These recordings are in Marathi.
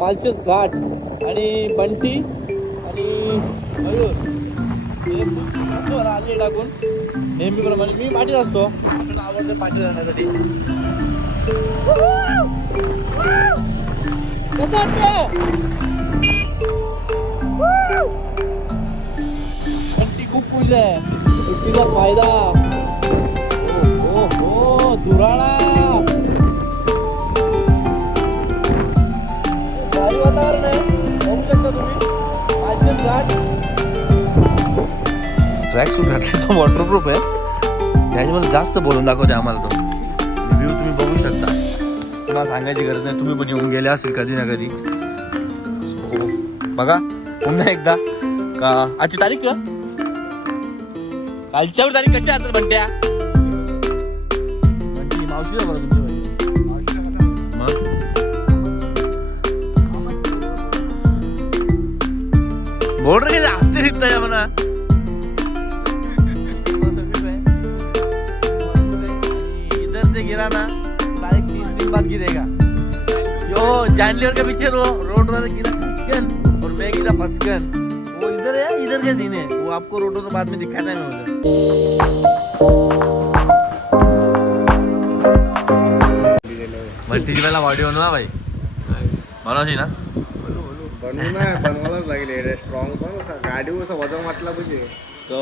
मालशेज घाट आणि बंटी आणि मयूर हे खूप आले टाकून नेहमीप्रमाणे मी पाठीत असतो. आपल्याला आवडतं पाठी राहण्यासाठी. कसं वाटतं? बंटी खूप खुश आहे. सुट्टीचा फायदा. हो हो दुराळा भारी वातावरण आहे. बघू शकता तुम्ही मालशेज घाट. ट्रॅक सूट घातला तो वॉटरप्रूफ आहे. त्याच्यामध्ये जास्त बोलून दाखवते आम्हाला तो. व्ह्यू तुम्ही बघू शकता. तुम्हाला सांगायची गरज नाही. तुम्ही पण येऊन गेले असेल कधी ना कधी. बघा पुन्हा एकदा का आजची तारीख का कालच्यावर तारीख कशी असेल म्हणत्या म्हणजे मावशी बरं तुमच्या मग बोल रे हसते दिसत म्हणा. इधर से गिरा ना डायरेक्ट 3 दिन बाद गिरेगा. जो जानलेवर का पीछे रोड वाला गिरा फसकन और मैं गिरा फसकन. वो इधर है, इधर के सीन है. वो आपको रोडों से बाद में दिखाता है. मैं उधर बंटीची पहिला ऑडिओ बनवा भाई. बनवायची ना बनवायलाच लागेल. स्ट्रॉंग पण गाडी असं वजन वाटला पाहिजे. सो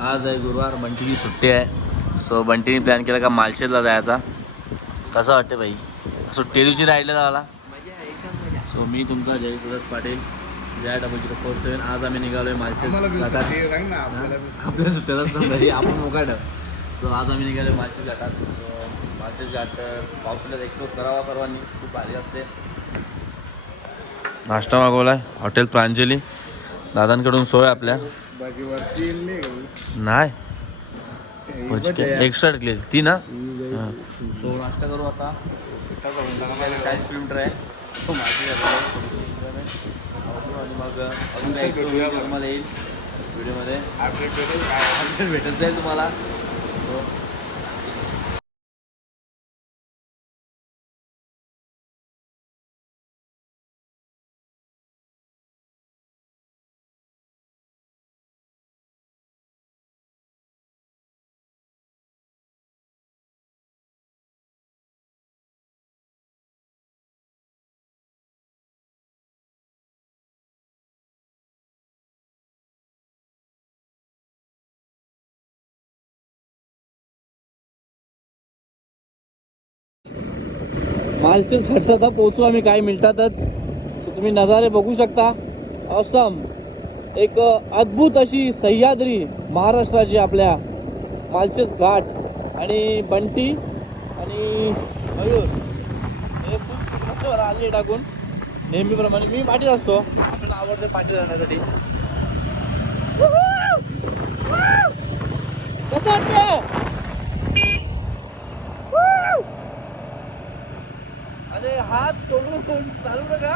आज आहे गुरुवार. बंटीची सुट्टी आहे. सो बंटीने प्लॅन केला का मालशेजला जायचा. कसं वाटते भाई सुट्टी दिवशी राहिलं जायला. सो मी तुमचा जय सुरज पाटील जय DBO47. आज आम्ही निघालोय मालशेज घाटात. आपल्या सुट्ट्याच घरी आपण मोकाट. सो आज आम्ही निघालोय मालशेज घाटात. मालशेज घाट पावसाळ्यात एक्सप्लोर करावा सर्वांनी. खूप भारी असते. नाश्ता मागवलाय हॉटेल प्रांजली. दादांकडून सोय आपल्या नाही एक्स्ट्रा टिकली ती ना. सो नाश्ता करू आता. 40 किलोमीटर आहे. तो माझी आणि मग अजून काही तुम्हाला येईल व्हिडिओमध्ये अपडेट भेटत जाईल तुम्हाला. मालशेज घाटात पोहोचू आम्ही काही मिनिटातच. सो तुम्ही नजारे बघू शकता. ऑसम एक अद्भुत अशी सह्याद्री महाराष्ट्राची आपल्या मालशेज घाट आणि बंटी आणि मयूर हे खूप आले टाकून नेहमीप्रमाणे मी पाठीत असतो. आपल्याला आवडतं पाठी राहण्यासाठी. कसं वाटतं? अरे हात सोडून चालू नका.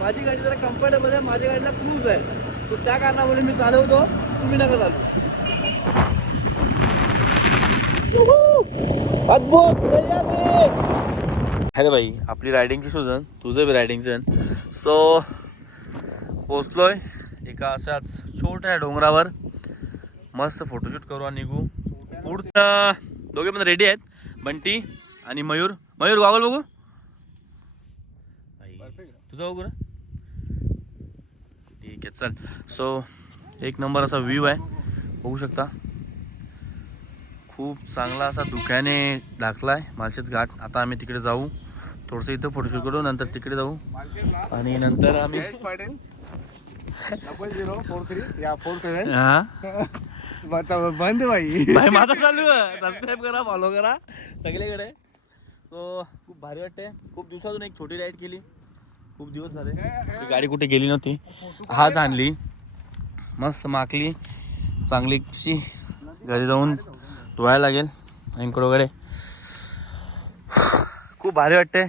माझी गाडी जरा कम्फर्टेबल आहे. माझ्या गाडीला क्रूज आहे. तो त्या कारणामुळे मी चालवतो. तुम्ही नका चालू. अद्भुत. अरे भाई आपली रायडिंगची सुजन तुझं बी रायडिंगचं. सो पोचलोय एका अशाच छोट्या डोंगरावर. मस्त फोटोशूट करू आणि निघू. पुढचं दोघे पण रेडी आहेत. बंटी आणि मयूर. मयूर गॉगल बघू तुझं बघू ना. ठीक आहे चल. सो एक नंबर असा व्ह्यू आहे बघू शकता. खूप चांगला असा धुक्याने ढाकला आहे मालशेज घाट. आता आम्ही तिकडे जाऊ. थोडंसं इथं फोटोशूट करू. नंतर तिकडे जाऊ आणि नंतर आम्ही 0043 हां बंद भाई माझा चालू आहे. सबस्क्राईब करा फॉलो करा सगळीकडे. सो खूप भारी वाटते. खूप दिवसातून एक छोटी राईड केली. खूप दिवस झाले ती गाडी कुठे गेली नव्हती. आज आणली मस्त माकली चांगलीशी. घरी जाऊन धुवायला लागेल अँकर वगैरे. खूप भारी वाटते.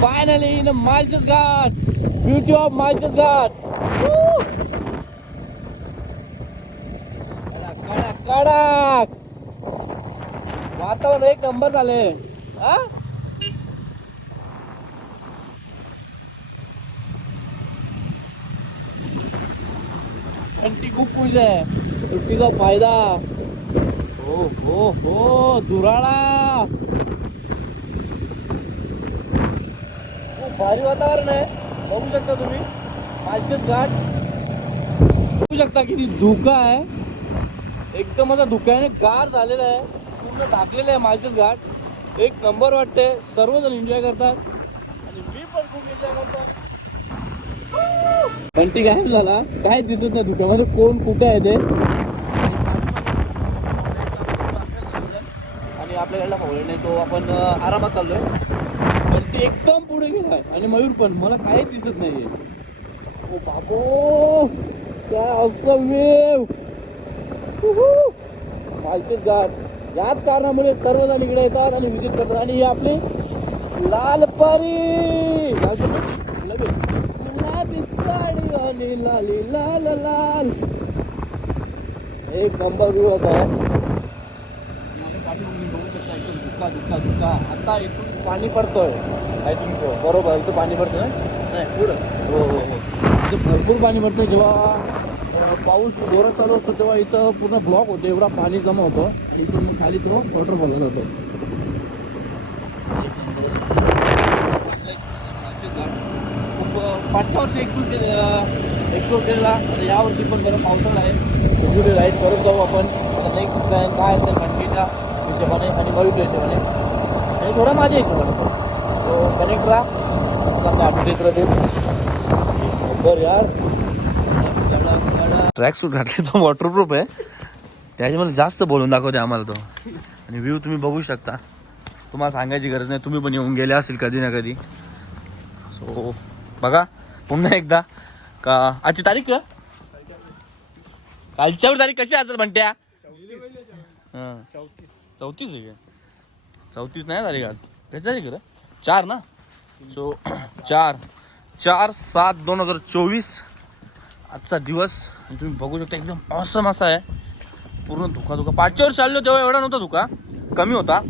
Finally in Malshej Ghat. Beauty of Malshej Ghat. कडक कडक वातावरण एक नंबर झाले हा. बंटी खूप खुश आहे सुट्टीचा फायदा. हो हो हो दुराळा खूप भारी वातावरण आहे. बघू शकता तुम्ही मालशेज घाट बघू शकता किती धुका आहे. एकदम असा धुक्याने गार झालेला आहे. पूर्ण ढाकलेलं आहे मालशेज घाट. एक नंबर वाटते. सर्वजण एन्जॉय करतात आणि मी पण खूप एन्जॉय करतो. बंटी गायब झाला. काय दिसत नाही धुक्यामध्ये कोण कुठे आहे ते. आणि आपल्याकडला मोबाईल नाही तो आपण आरामात चाललोय. बंटी एकदम पुढे गेलाय आणि मयूर पण मला काहीच दिसत नाहीये. ओ बाबो काय असं वेव. मालशेज घाट याच कारणामुळे सर्वजण इकडे येतात आणि विजिट करतात. आणि ही आपली लाल परी गुलाबी साडी वाली लाली लाल लाल एक नंबर व्ह्यू होता. धुका धुका धुका आता इथून पाणी पडतोय. आय थिंक सो बरोबर इथं पाणी पडतंय ना नाही पुढं. हो हो हो इथं भरपूर पाणी पडतं. जेव्हा पाऊस जोरात चालू असतो तेव्हा इथं पूर्ण ब्लॉक होतो. एवढा पाणी जमा होतं. इथून मग खाली तो वॉटरफॉल होतो. खूप 5 वर्ष एक्सप्लोर केलेला. आता यावर्षी पण बरं पावसाळा आहे. वेगवेगळे राईड करत जाऊ आपण. आता नेक्स्ट प्लॅन काय असेल घंटीच्या हिशोबाने आणि मयूरच्या हिशोबाने आणि थोडा माझ्या हिशोबाने. तो कनेक्ट राहा आपल्या अपडेट राहते. बरं यार ट्रॅक सूट घातले तो वॉटरप्रूफ आहे. त्याच्यामध्ये जास्त बोलून दाखवते आम्हाला तो. आणि व्ह्यू तुम्ही बघू शकता. तुम्हाला सांगायची गरज नाही. तुम्ही पण येऊन गेले असेल कधी ना कधी. सो बघा पुन्हा एकदा का आजची तारीख का कालच्यावर तारीख कशी असेल म्हणत्या. हां 34 आहे का 34 नाही तारीख आज. कशी तारीख आहे 4 ना. सो 4/7/2024 आजचा दिवस. आणि तुम्ही बघू शकता एकदम ऑसम असा आहे. पूर्ण धुका धुका. 5च्या वर चाललो तेव्हा एवढा नव्हता धुका. कमी होता.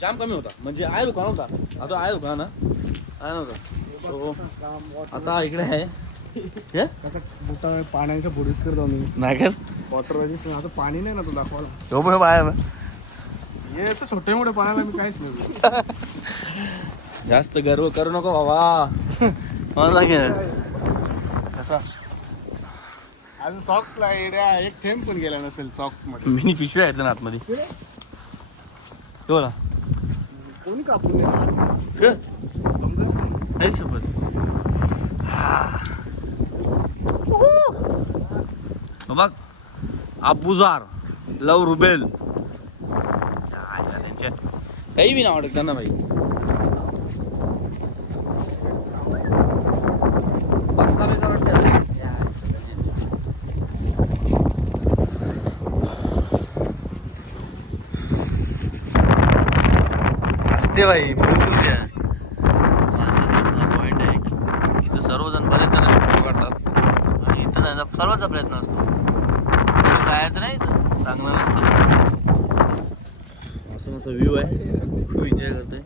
जाम कमी होता. म्हणजे आहे धुका नव्हता. आता आहे धुका ना आहे नव्हता. सो आता इकडे आहे कसं बुटा पाण्याच्या बुडीत करतो मी नाही का वॉटर आता पाणी नाही ना तू दाखवायला. तो पण बाय हे असं छोटे मोठे पाण्याला मी काहीच नाही. जास्त गर्व करू नको बाबा. मला कसा अजून सॉक्सला एड्या एक थेंब पण गेला नसेल सॉक्स मध्ये. मी पिशव्या घेतल्या ना आतमध्ये. बोला कोणी कापून सोबत बघ अबुजार लव रुबेल त्यांच्या काही बी नाव आवडत त्यांना भाई. असते भाई भरपूरच्या पॉईंट आहे. इथं सर्वजण बरेच जण फोटो काढतात आणि इथं जायचा सर्वांचा प्रयत्न असतो. जायचं नाही चांगलं नसतं. असं मस्त व्ह्यू आहे. खूप एन्जॉय करतोय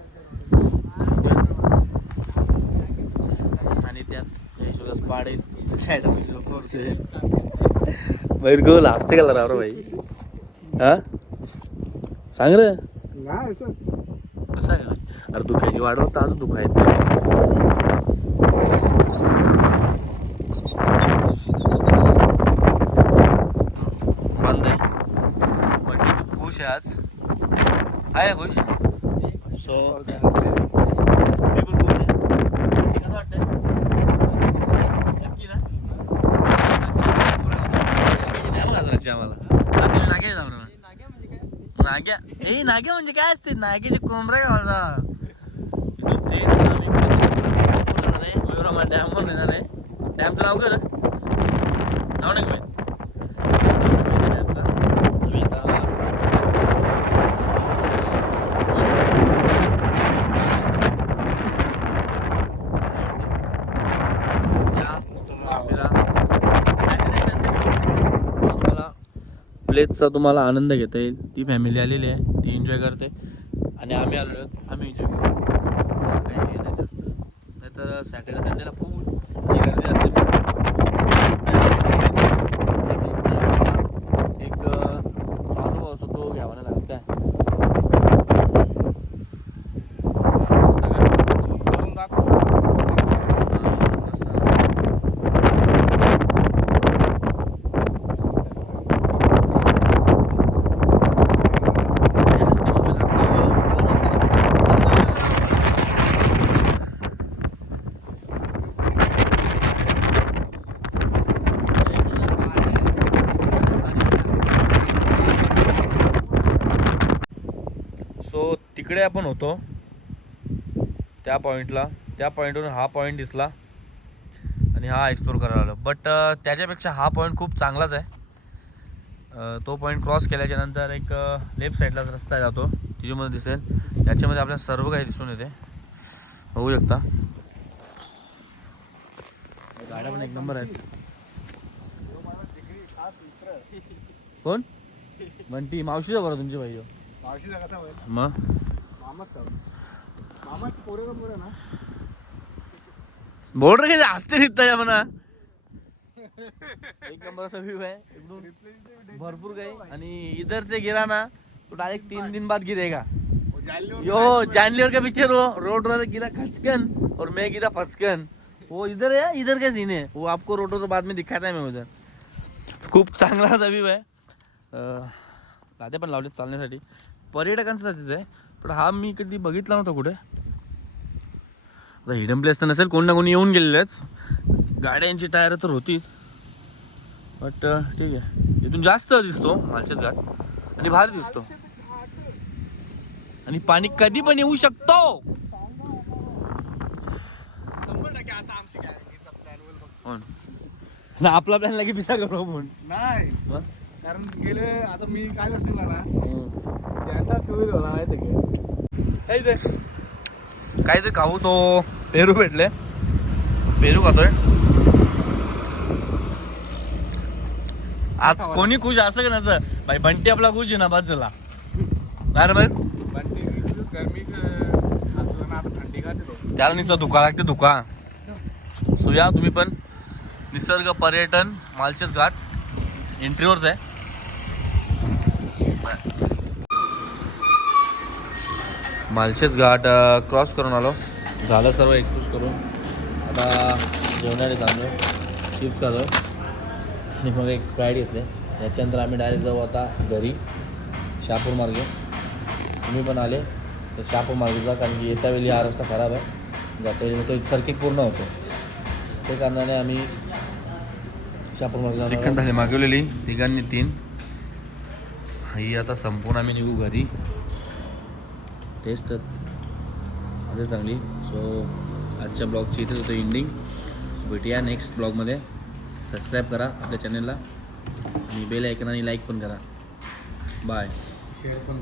सानिध्यात. यशोदास पाडेल बाहेर गोल असते का राव भाई. हा सांग रे नाही असं कसं आहे भाई. अरे दुखायची वाढवत अजून दुखायत बंद आहे. पण ती खूप खुश आहे आज. आहे खुश. सो मी पण खुश आहे. कसं वाटतंय नक्की ना. आम्हाला नाग्या जाऊ ना. नाग्या ए नाग्या म्हणजे काय असते. नाग्याची कोंबड्या का माझा. इथून ते मयुरामा डॅमवर येणार आहे. डॅमचं नाव कर नाव नाही माहित डॅमचा. आम्ही आता प्लेसचा तुम्हाला आनंद घेता येईल. ती फॅमिली आलेली आहे. ती ती एन्जॉय करते आणि आम्ही आलो आम्ही एन्जॉय करतो. काही हे नाही जास्त, नाहीतर सॅटर्डे संडेला खूप ही गर्दी असते. एक अनुभव असतो तो घ्यावा नाही लागत काय. करून जात सो तिकडे आपण होतो त्या पॉईंटवरून हा पॉईंट दिसला आणि हा एक्सप्लोर करायला आलो. बट त्याच्यापेक्षा हा पॉईंट खूप चांगलाच आहे. तो पॉईंट क्रॉस केल्याच्या नंतर एक लेफ्ट साईडलाच रस्ता जातो, तिच्यामध्ये दिसेल. त्याच्यामध्ये आपल्याला सर्व काही दिसून येते, बघू शकता. गाड्या पण एक नंबर आहेत. कोण बंटी? मावशीचा बरं तुमची भाई. मावशीचा कसा होईल? मग मामाच पोरे ना. बोल रे हसते दिसता म्हणा. एक नंबर असा व्ह्यू आहे एकदम, भरपूर काही. आणि इधर से गिरा ना तो डायरेक्ट 3 दिन बाद गिरेगा. यो जानलेवर का पिक्चर हो, रोड वाला गिरा खचकन और मैं गिरा फचकन. वो इधर है, इधर का सीन है वो, आपको रोडो से बाद में दिखाता है मैं उधर. खूप चांगला असा व्ह्यू आहे. गाड्या पण लावलेत चालण्यासाठी, पर्यटकांसाठीच आहे. पण हा मी कधी बघितला नव्हता कुठे. आता हिडन प्लेस तर नसेल, कोण ना कोणी येऊन गेलेलेच. गाड्यांची टायर तर होतीच, बट ठीक आहे. इथून जास्त दिसतो मालशेज घाट आणि भारी दिसतो. आणि पाणी कधी पण येऊ शकतो. ना आपला प्लॅन लागे पिसा करू म्हणून नाही, कारण गेले आता मी काय असते मला त्यांचा टू व्हीलर होता माहिती काय ते खाऊ. सो पेरू भेटले, पेरू खातोय आज. कोणी खुश असं का नसं भाई, बंटी आपला खुश आहे ना, बस झाला. अरे बरं गरमी ना, आता थंडी का त्याला निसं धुका लागते, धुका. सो या तुम्ही पण निसर्ग पर्यटन मालशेज घाट एंट्रीवरच आहे. मालशेज घाट क्रॉस करून आलो, झालं सर्व एक्सप्लोर करून. आता जेवणारे थांबलो, चिप्स खालो आणि मग एक स्प्राईट घेतले. याच्यानंतर आम्ही डायरेक्ट जाऊ आता घरी शहापूर मार्गे. तुम्ही पण आले तर शहापूर मार्गे जा, कारण की येत्या वेळी हा रस्ता खराब आहे, जाता वेळी तो एक सर्किट पूर्ण होतो. ते कारणाने आम्ही शहापूर मार्गे. चिकन थाली मागवलेली तिघांनी 3. ही आता संपून आम्ही निघू घरी. टेस्ट असे चांगली. सो आजच्या ब्लॉगची इथेच होतं एंडिंग. भेटूया नेक्स्ट ब्लॉगमध्ये. सबस्क्राईब करा आपल्या चॅनलला आणि बेल आयकन आणि लाईक पण करा. बाय. शेअर पण